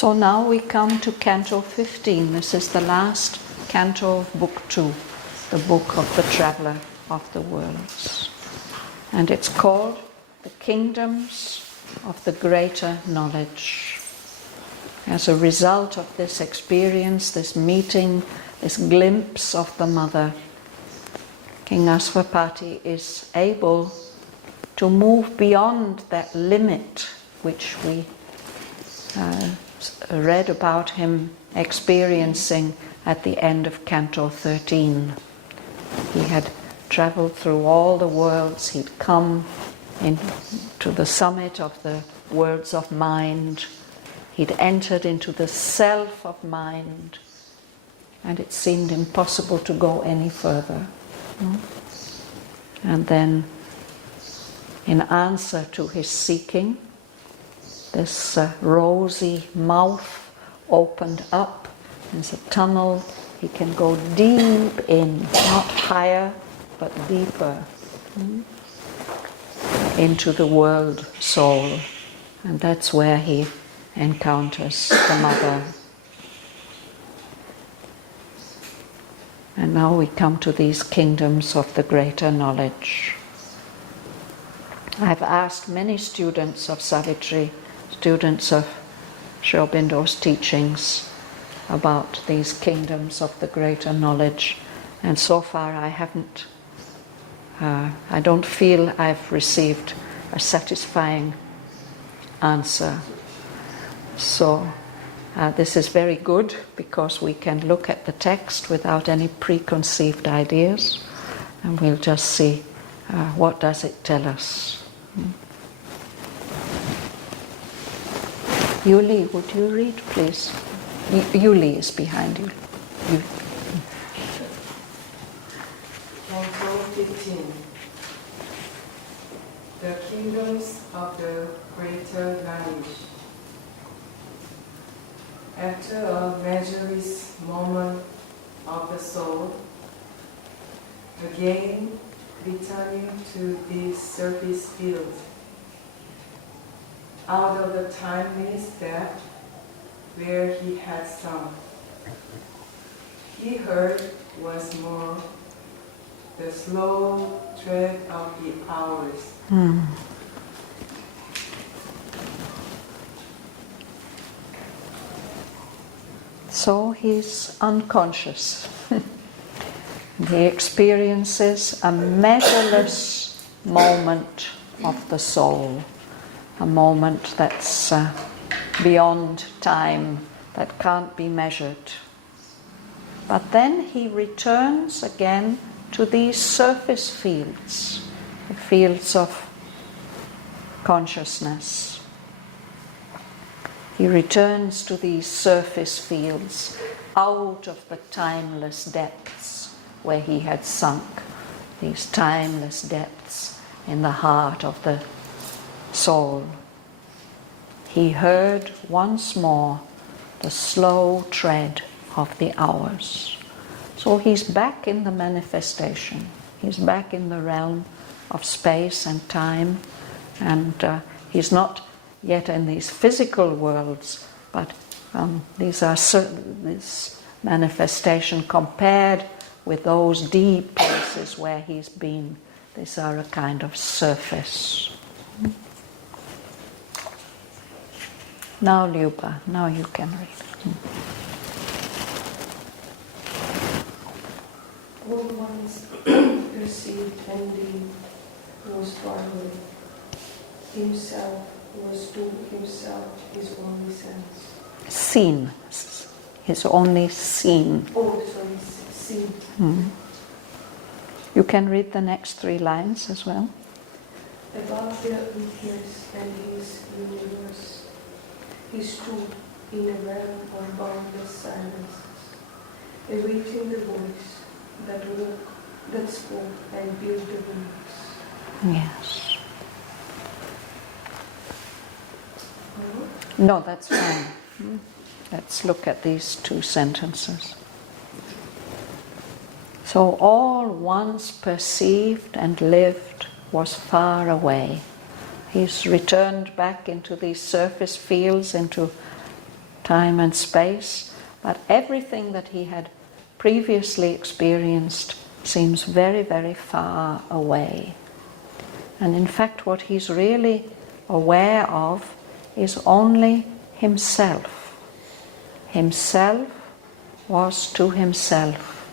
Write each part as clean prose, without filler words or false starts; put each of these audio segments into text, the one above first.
So now we come to Canto 15. This is the last canto of Book 2, the book of the Traveller of the Worlds. And it's called The Kingdoms of the Greater Knowledge. As a result of this experience, this meeting, this glimpse of the Mother, King Aswapati is able to move beyond that limit which we read about him experiencing at the end of Canto 13. He had travelled through all the worlds, he'd come to the summit of the worlds of mind, he'd entered into the self of mind, and it seemed impossible to go any further. And then, in answer to his seeking, this rosy mouth opened up. There's a tunnel. He can go deep in, not higher, but deeper, into the world soul. And that's where he encounters the Mother. And now we come to these kingdoms of the greater knowledge. I've asked many students of Savitri, students of Sri Aurobindo's teachings, about these kingdoms of the greater knowledge, and so far I don't feel I've received a satisfying answer. So this is very good, because we can look at the text without any preconceived ideas, and we'll just see what does it tell us. Yuli, would you read, please? Yuli is behind you. Canto 15. The Kingdoms of the Greater Knowledge. After a measureless moment of the soul, again returning to the surface field, out of the timeless depth where he had sung, he heard once more the slow tread of the hours. So he's unconscious. He experiences a measureless moment of the soul, a moment that's beyond time, that can't be measured. But then he returns again to these surface fields, the fields of consciousness. He returns to these surface fields out of the timeless depths where he had sunk, these timeless depths in the heart of the soul. He heard once more the slow tread of the hours. So he's back in the manifestation. He's back in the realm of space and time, and he's not yet in these physical worlds, but this manifestation compared with those deep places where he's been, these are a kind of surface. Now, Lyuba, now you can read. All ones perceived only was bodily. Himself was to himself his only sense. Seen, his only seen. Oh, sorry, seen. You can read the next 3 lines as well. Above their weakness and his universe, he stood in a realm of boundless silences, awaiting the voice that spoke and built the wings. Yes. No, that's fine. Let's look at these 2 sentences. So all once perceived and lived was far away. He's returned back into these surface fields, into time and space, but everything that he had previously experienced seems very, very far away. And in fact, what he's really aware of is only himself. Himself was to himself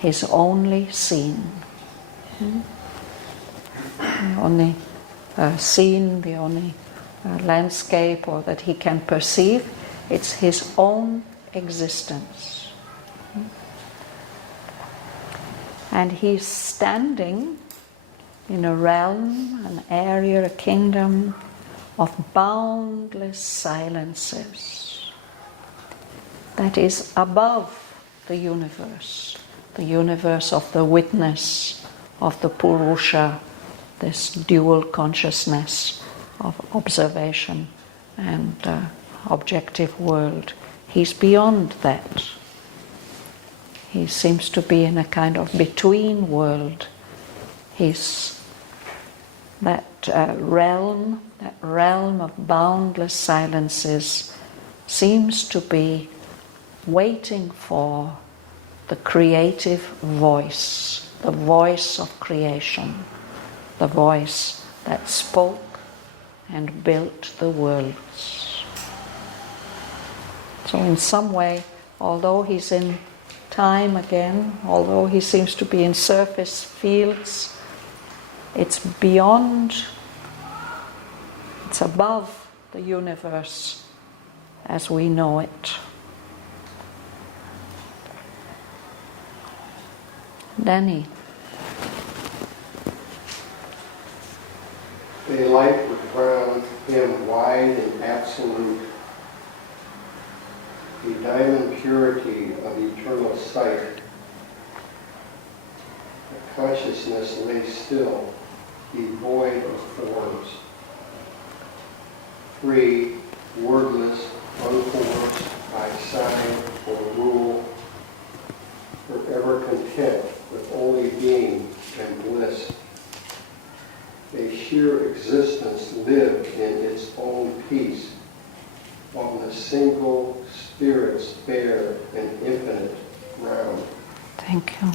his only scene. The only scene, the only landscape or that he can perceive, it's his own existence. And he's standing in a realm, an area, a kingdom of boundless silences that is above the universe of the witness, of the Purusha, this dual consciousness of observation and objective world. He's beyond that. He seems to be in a kind of between world. He's that realm of boundless silences seems to be waiting for the creative voice, the voice of creation, the voice that spoke and built the worlds. So in some way, although he's in time again, although he seems to be in surface fields, it's beyond, it's above the universe as we know it. Danny. A light would crown him wide and absolute, the diamond purity of eternal sight. The consciousness lay still, devoid of forms. Free, wordless, uncoerced by sign or rule, forever content with only being and bliss. A sheer existence lived in its own peace, while the single spirits bear an infinite round. Thank you.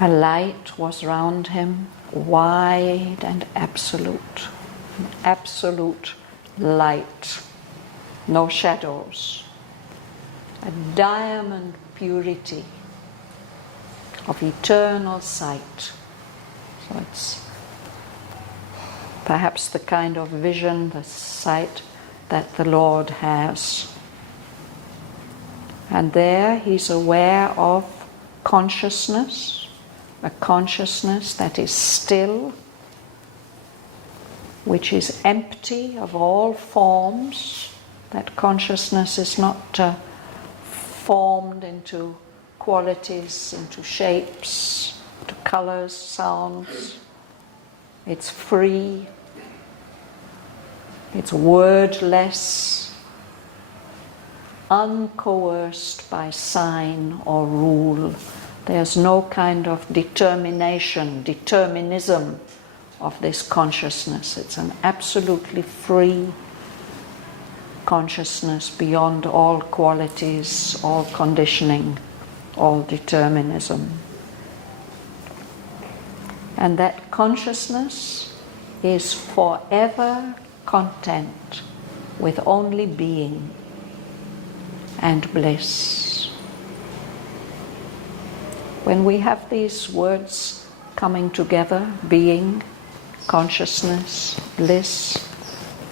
A light was round him, wide and absolute. An absolute light, no shadows. A diamond purity of eternal sight. So it's perhaps the kind of vision, the sight that the Lord has. And there he's aware of consciousness, a consciousness that is still, which is empty of all forms. That consciousness is not formed into qualities, into shapes, to colors, sounds. It's free. It's wordless, uncoerced by sign or rule. There's no kind of determinism of this consciousness. It's an absolutely free consciousness beyond all qualities, all conditioning, all determinism. And that consciousness is forever content with only being and bliss. When we have these words coming together, being, consciousness, bliss,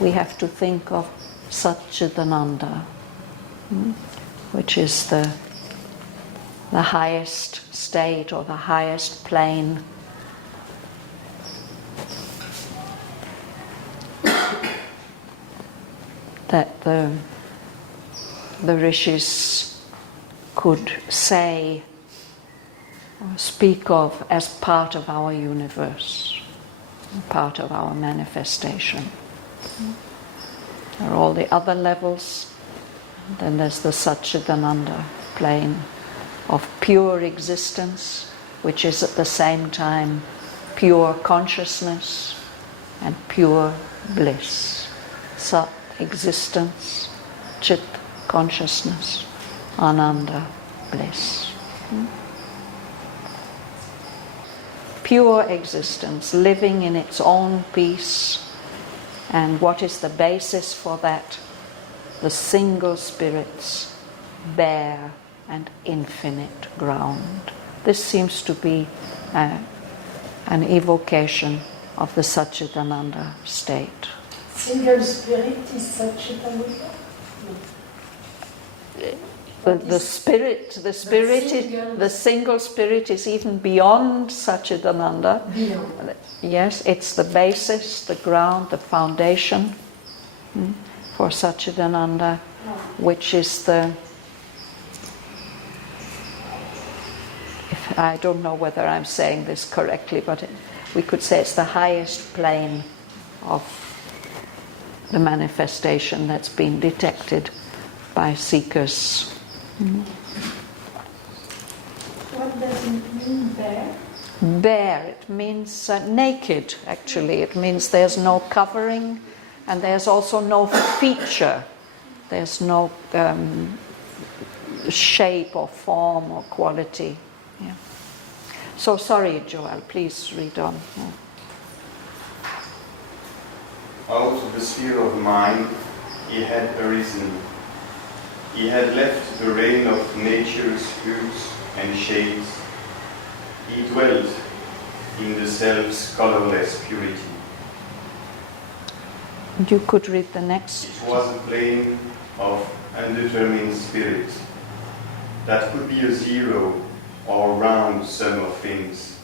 we have to think of Satchitananda, which is the highest state or the highest plane that the rishis could say or speak of as part of our universe, part of our manifestation. There are all the other levels. Then there's the Satchitananda plane of pure existence, which is at the same time pure consciousness and pure bliss. Sat, existence, Chit, consciousness, Ananda, bliss. Pure existence, living in its own peace. And what is the basis for that? The single spirit's bare and infinite ground. This seems to be an evocation of the Satchitananda state. Single spirit is Satchitananda? The single spirit is even beyond Satchitananda. Beyond. Yes, it's the basis, the ground, the foundation for Satchitananda, which is I don't know whether I'm saying this correctly, but we could say it's the highest plane of the manifestation that's been detected by seekers. What does it mean bare? Bare, it means naked, actually. It means there's no covering and there's also no feature. There's no shape or form or quality. Yeah. So sorry, Joel, please read on. Yeah. Out of the sphere of mind he had arisen. He had left the reign of nature's hues and shades. He dwelt in the self's colorless purity. You could read the next. It was a plane of undetermined spirit that could be a zero or round sum of things,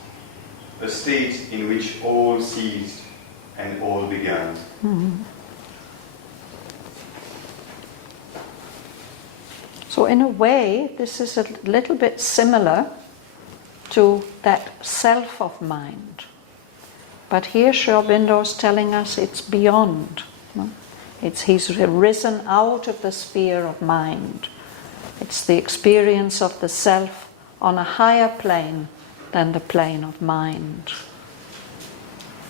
a state in which all ceased and all began. So in a way, this is a little bit similar to that self of mind. But here Sri Aurobindo is telling us it's beyond. No? He's risen out of the sphere of mind. It's the experience of the self on a higher plane than the plane of mind.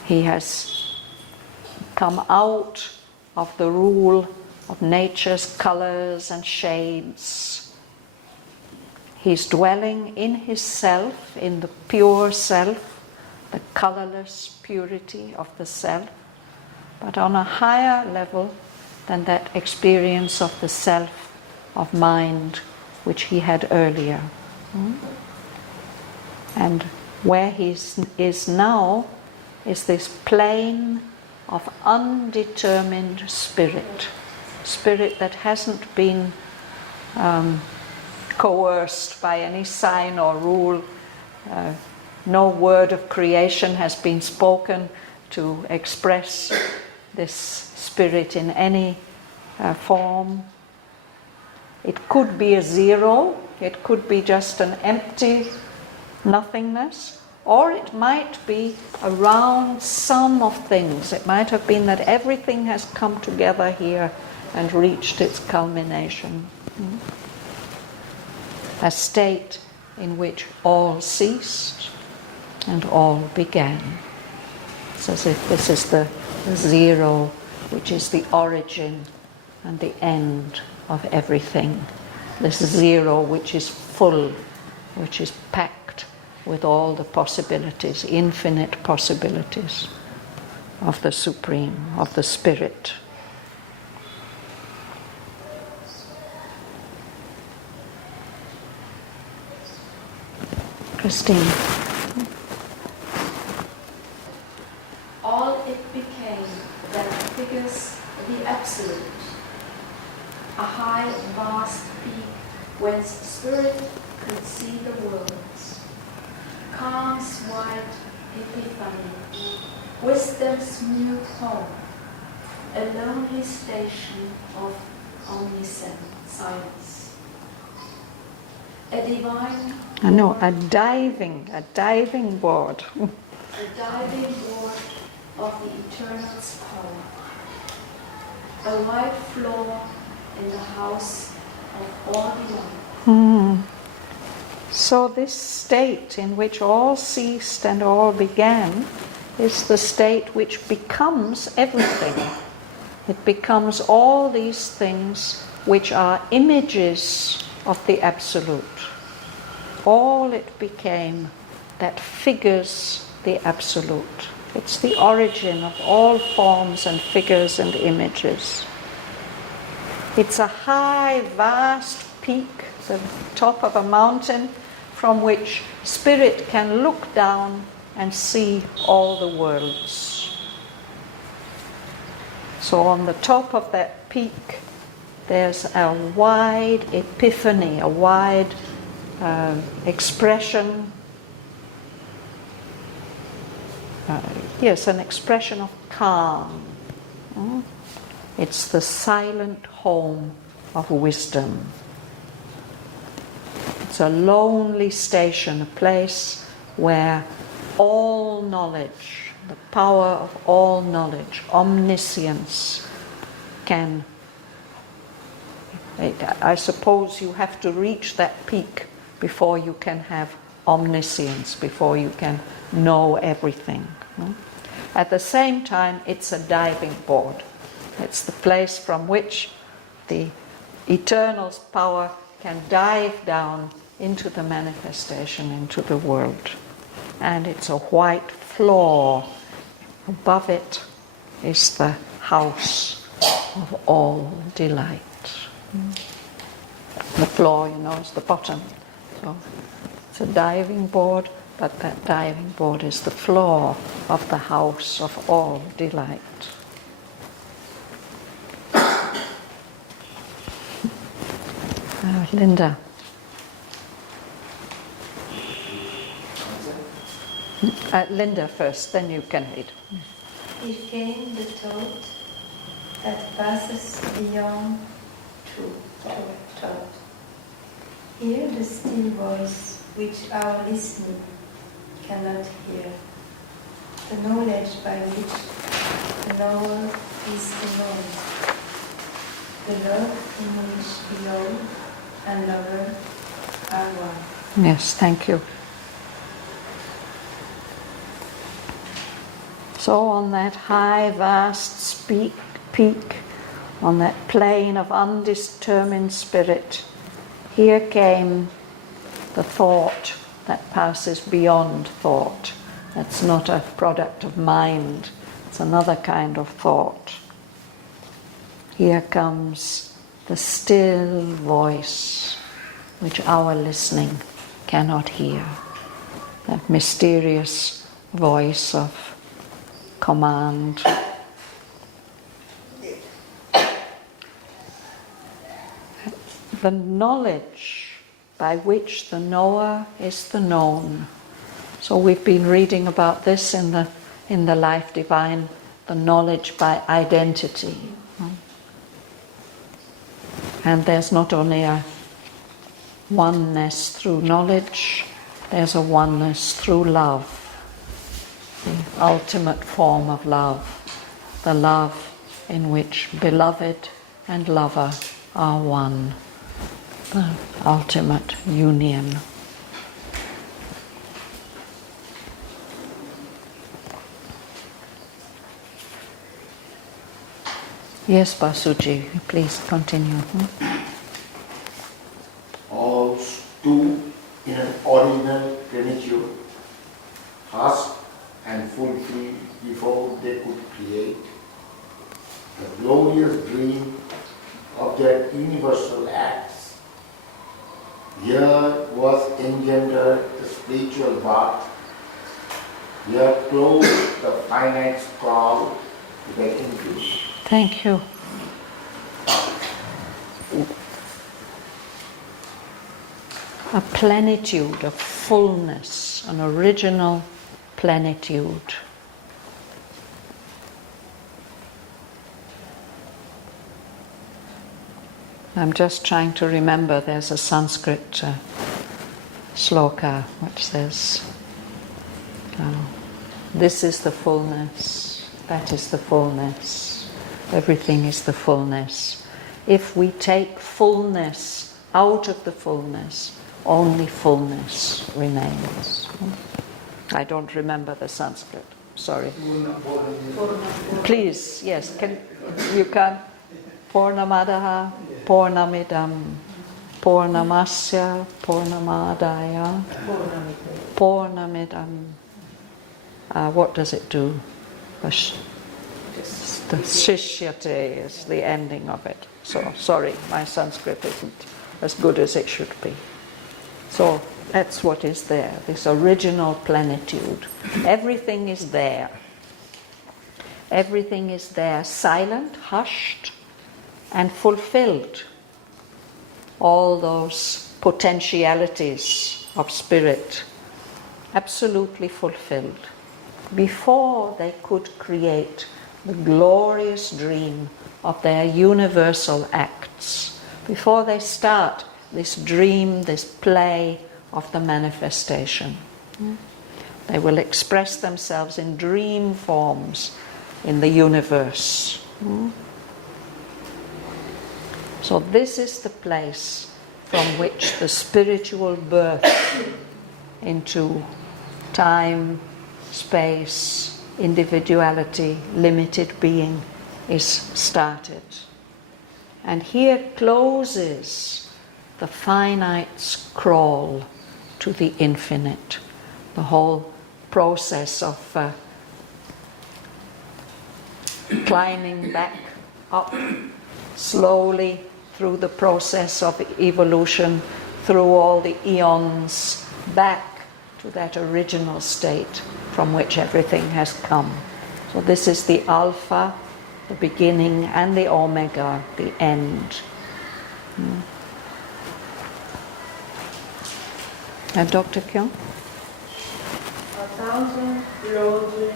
He has come out of the rule of nature's colors and shades. He's dwelling in his self, in the pure self, the colorless purity of the self, but on a higher level than that experience of the self of mind which he had earlier. And where he is now is this plane of undetermined spirit that hasn't been coerced by any sign or rule. No word of creation has been spoken to express this spirit in any form. It could be a zero, it could be just an empty nothingness, or it might be a round sum of things. It might have been that everything has come together here and reached its culmination. A state in which all ceased and all began. It's as if this is the zero, which is the origin and the end of everything. This zero which is full, which is packed with all the possibilities, infinite possibilities of the Supreme, of the Spirit. Christine. All it became that figures the Absolute, a high, vast peak whence spirit could see the worlds. Calm's white epiphany, wisdom's mute home, alone his station of omniscient silence. A divine A diving board. a diving board of the eternal's power. A white floor in the house of all delight. So this state in which all ceased and all began is the state which becomes everything. It becomes all these things which are images of the Absolute. All it became that figures the Absolute. It's the origin of all forms and figures and images. It's a high, vast peak, the top of a mountain, from which spirit can look down and see all the worlds. So on the top of that peak, there's a wide epiphany, a wide expression. An expression of calm. It's the silent home of wisdom. It's a lonely station, a place where all knowledge, the power of all knowledge, omniscience, can... I suppose you have to reach that peak before you can have omniscience, before you can know everything. At the same time, it's a diving board. It's the place from which the Eternal's power can dive down into the manifestation, into the world. And it's a white floor. Above it is the house of all delight. The floor, is the bottom. So it's a diving board, but that diving board is the floor of the house of all delight. Linda. Linda first, then you can read. It came the thought that passes beyond thought. Hear the still voice which our listening cannot hear. The knowledge by which the knower is the known. The love in which below and lover are one. Yes, thank you. So on that high, vast peak, on that plane of undetermined spirit, here came the thought that passes beyond thought. That's not a product of mind, it's another kind of thought. Here comes the still voice which our listening cannot hear. That mysterious voice of command. The knowledge by which the knower is the known. So we've been reading about this in the Life Divine, the knowledge by identity. And there's not only a oneness through knowledge, there's a oneness through love, the ultimate form of love, the love in which beloved and lover are one, the ultimate union. Yes, Basuji, please continue. All stood in an original plenitude, hushed and fulfilled before they could create. The glorious dream of their universal acts. Here was engendered the spiritual birth. Here closed the finite scroll to the English. Thank you. A plenitude, a fullness, an original plenitude. I'm just trying to remember, there's a Sanskrit sloka which says, this is the fullness, that is the fullness, everything is the fullness. If we take fullness out of the fullness, only fullness remains. I don't remember the Sanskrit, sorry. Please, yes, you can. Purnamadaha, Purnamidam, Purnamasya, Purnamadaya, Purnamidam. What does it do? The Shishyate is the ending of it. So, sorry, my Sanskrit isn't as good as it should be. So, that's what is there, this original plenitude. Everything is there. Everything is there, silent, hushed, and fulfilled. All those potentialities of spirit, absolutely fulfilled. Before they could create the glorious dream of their universal acts, before they start this dream, this play of the manifestation. They will express themselves in dream forms in the universe. So this is the place from which the spiritual birth into time, space, individuality, limited being is started. And here closes the finite's crawl to the infinite, the whole process of climbing back up slowly through the process of evolution, through all the eons, back to that original state from which everything has come. So this is the Alpha, the beginning, and the Omega, the end. And Dr. Kyung? 1,000 roses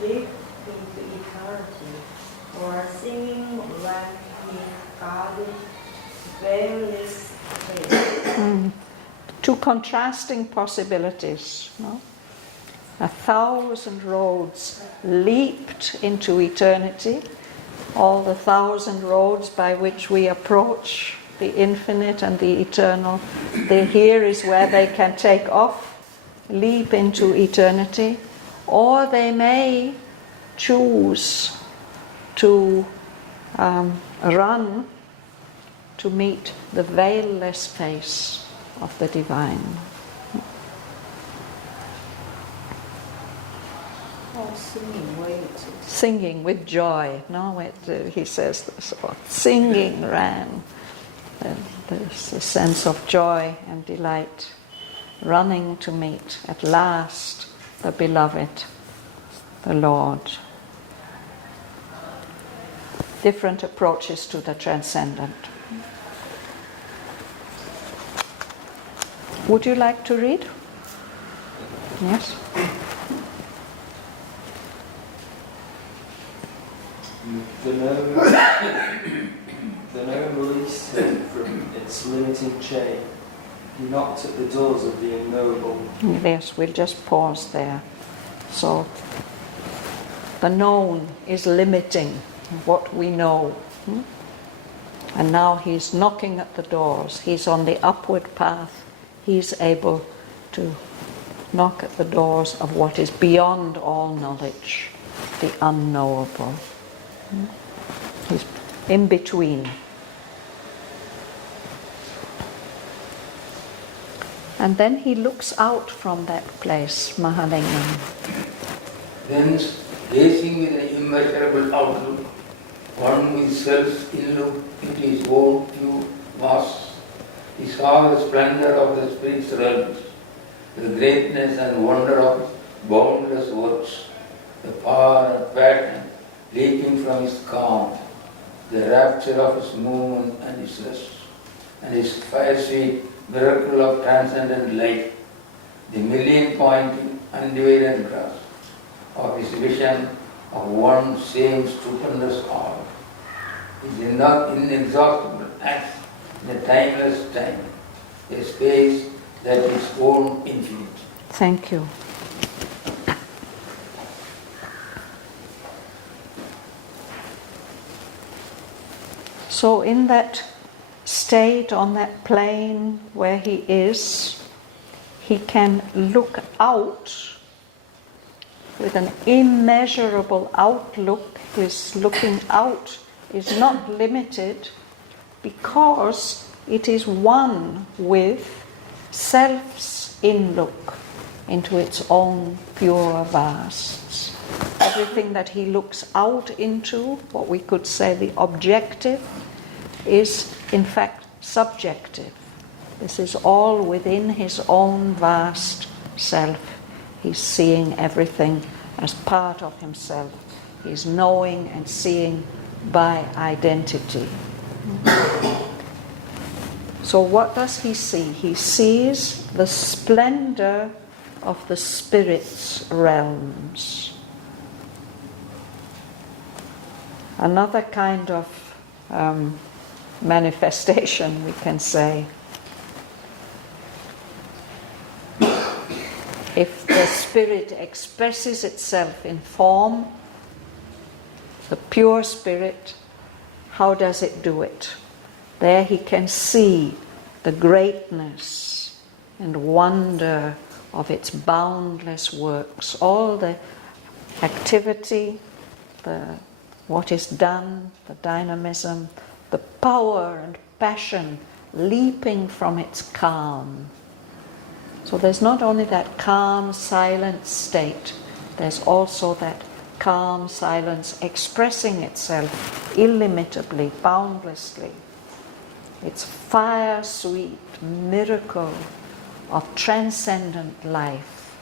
leaped into eternity, or singing like he guarded veilless face. Two contrasting possibilities. No? 1,000 roads leaped into eternity, all the 1,000 roads by which we approach the infinite and the eternal. Here is where they can take off, leap into eternity, or they may choose to run to meet the veilless face of the divine. Singing with joy. No, he says this. Singing ran. There's a sense of joy and delight, running to meet at last the beloved, the Lord. Different approaches to the transcendent. Would you like to read? Yes? The known released him from its limiting chain. He knocked at the doors of the unknowable. Yes, we'll just pause there. So, the known is limiting what we know. And now he's knocking at the doors. He's on the upward path. He's able to knock at the doors of what is beyond all knowledge, the unknowable. He's in between. And then he looks out from that place, Mahalingam. Thence, gazing with an immeasurable outlook, one who is self-in-look into his own pure vastness, he saw the splendor of the spirit's realms, the greatness and wonder of his boundless works, the power and pattern leaping from his calm, the rapture of his movement and his rest, and his fire-sweet miracle of transcendent light, the million-pointing, undivided grasp of his vision of one same stupendous all, his inexhaustible acts in a timeless time, a space that is own infinite. Thank you. So in that state, on that plane where he is, he can look out with an immeasurable outlook. His looking out is not limited because it is one with self's inlook into its own pure vasts. Everything that he looks out into, what we could say the objective, is in fact subjective. This is all within his own vast self. He's seeing everything as part of himself. He's knowing and seeing by identity. So what does he see? He sees the splendor of the spirit's realms. Another kind of manifestation, we can say. If the spirit expresses itself in form, the pure spirit, how does it do it? There he can see the greatness and wonder of its boundless works, all the activity, what is done, the dynamism, the power and passion leaping from its calm. So there's not only that calm, silent state, there's also that calm silence expressing itself illimitably, boundlessly. It's fire-sweet miracle of transcendent life,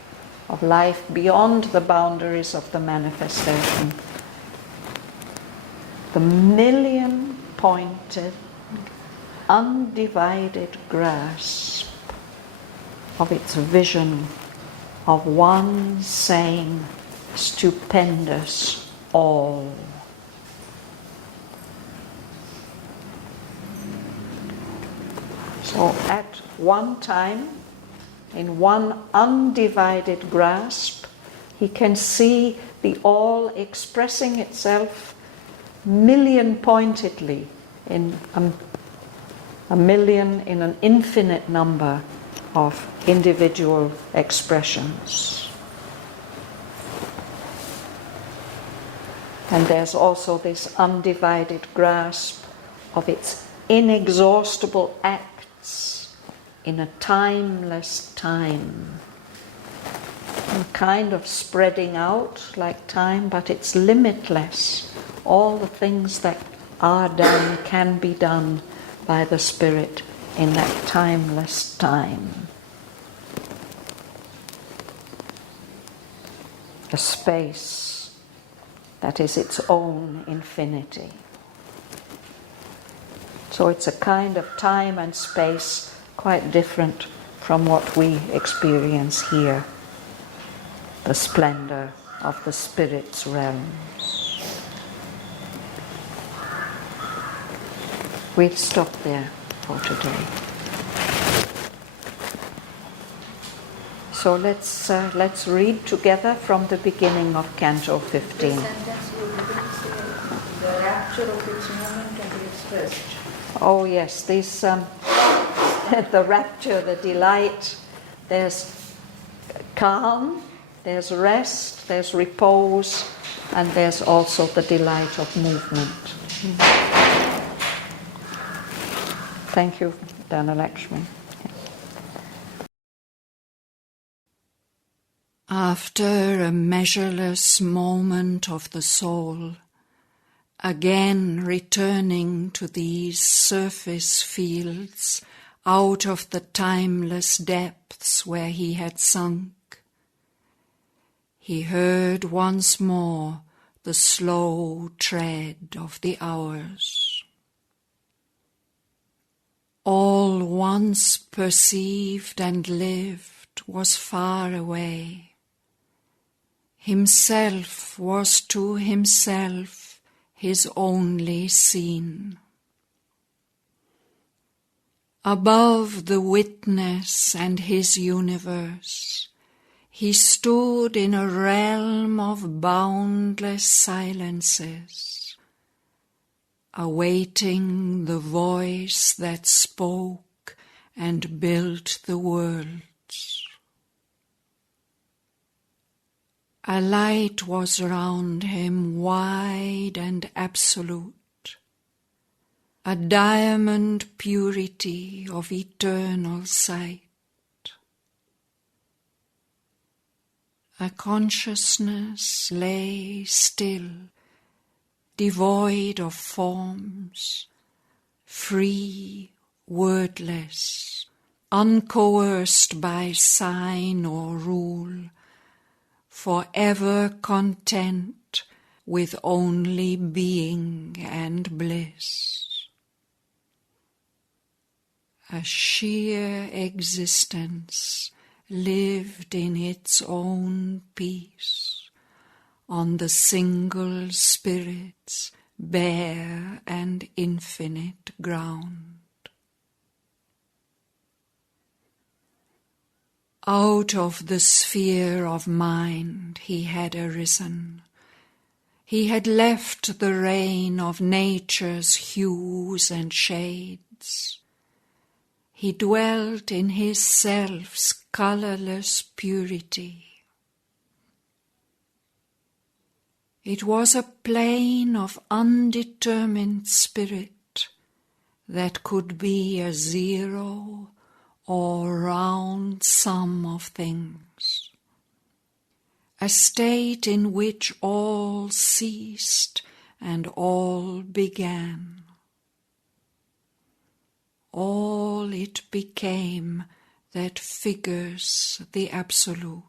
of life beyond the boundaries of the manifestation. The million-pointed, undivided grasp of its vision of one same, stupendous all. So at one time, in one undivided grasp, he can see the all expressing itself million-pointedly in a million, in an infinite number of individual expressions. And there's also this undivided grasp of its inexhaustible acts in a timeless time. A kind of spreading out like time, but it's limitless. All the things that are done can be done by the Spirit in that timeless time. A space that is its own infinity. So it's a kind of time and space quite different from what we experience here. The splendor of the Spirit's realms. We'll stop there for today. So let's read together from the beginning of Canto 15. The sentence you didn't say, the rapture of its moment and its rest. Oh yes, these the rapture, the delight. There's calm, there's rest, there's repose, and there's also the delight of movement. Thank you, Dhanalakshmi. After a measureless moment of the soul, again returning to these surface fields out of the timeless depths where he had sunk, he heard once more the slow tread of the hours. All once perceived and lived was far away. Himself was to himself his only seen. Above the witness and his universe, he stood in a realm of boundless silences, awaiting the voice that spoke and built the worlds. A light was round him, wide and absolute, a diamond purity of eternal sight. A consciousness lay still, devoid of forms, free, wordless, uncoerced by sign or rule, forever content with only being and bliss. A sheer existence lived in its own peace, on the single Spirit's bare and infinite ground. Out of the sphere of mind he had arisen. He had left the reign of nature's hues and shades. He dwelt in his self's colourless purity. It was a plane of undetermined spirit that could be a zero or round sum of things, a state in which all ceased and all began. All it became that figures the Absolute.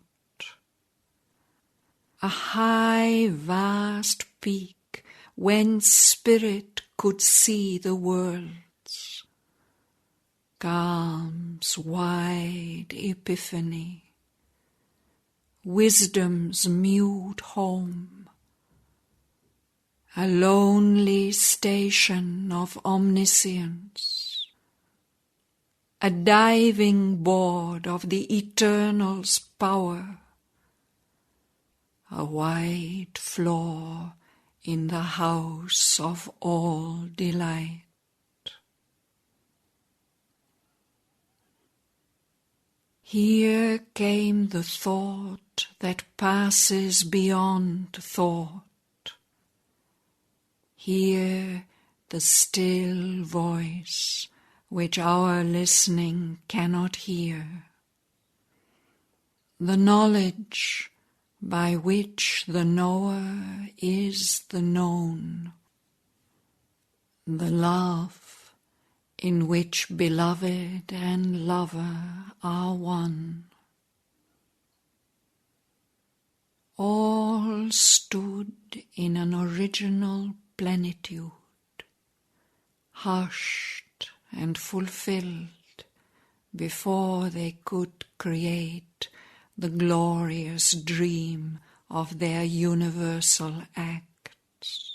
A high, vast peak whence spirit could see the worlds. Calm's wide epiphany, wisdom's mute home, a lonely station of omniscience, a diving board of the Eternal's power, a wide floor in the house of all delight. Here came the thought that passes beyond thought. Here the still voice which our listening cannot hear. The knowledge by which the knower is the known. The love in which beloved and lover are one. All stood in an original plenitude, hushed and fulfilled before they could create the glorious dream of their universal acts.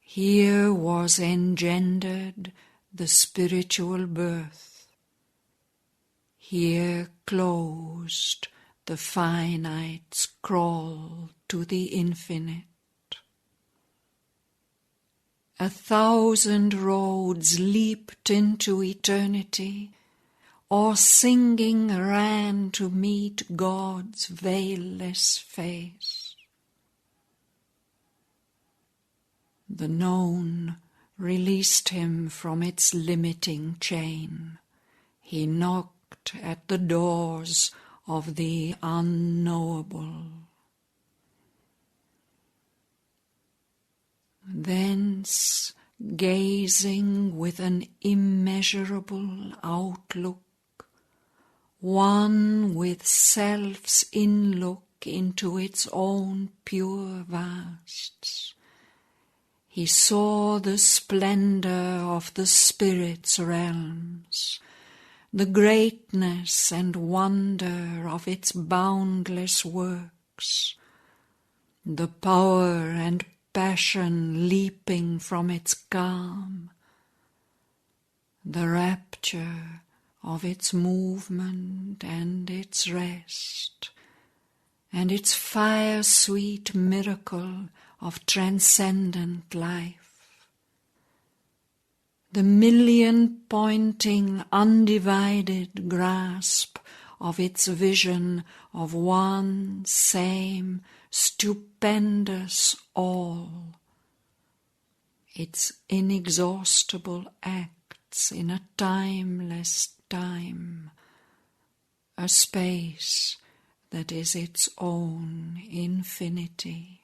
Here was engendered the spiritual birth. Here closed the finite's crawl to the infinite. 1,000 roads leaped into eternity, or singing ran to meet God's veilless face. The known released him from its limiting chain. He knocked at the doors of the unknowable. Thence, gazing with an immeasurable outlook, one with self's inlook into its own pure vasts, he saw the splendor of the Spirit's realms, the greatness and wonder of its boundless works, the power and passion leaping from its calm, the rapture of its movement and its rest, and its fire-sweet miracle of transcendent life. The million-pointing, undivided grasp of its vision of one same stupendous all, its inexhaustible acts in a timeless time, a space that is its own infinity.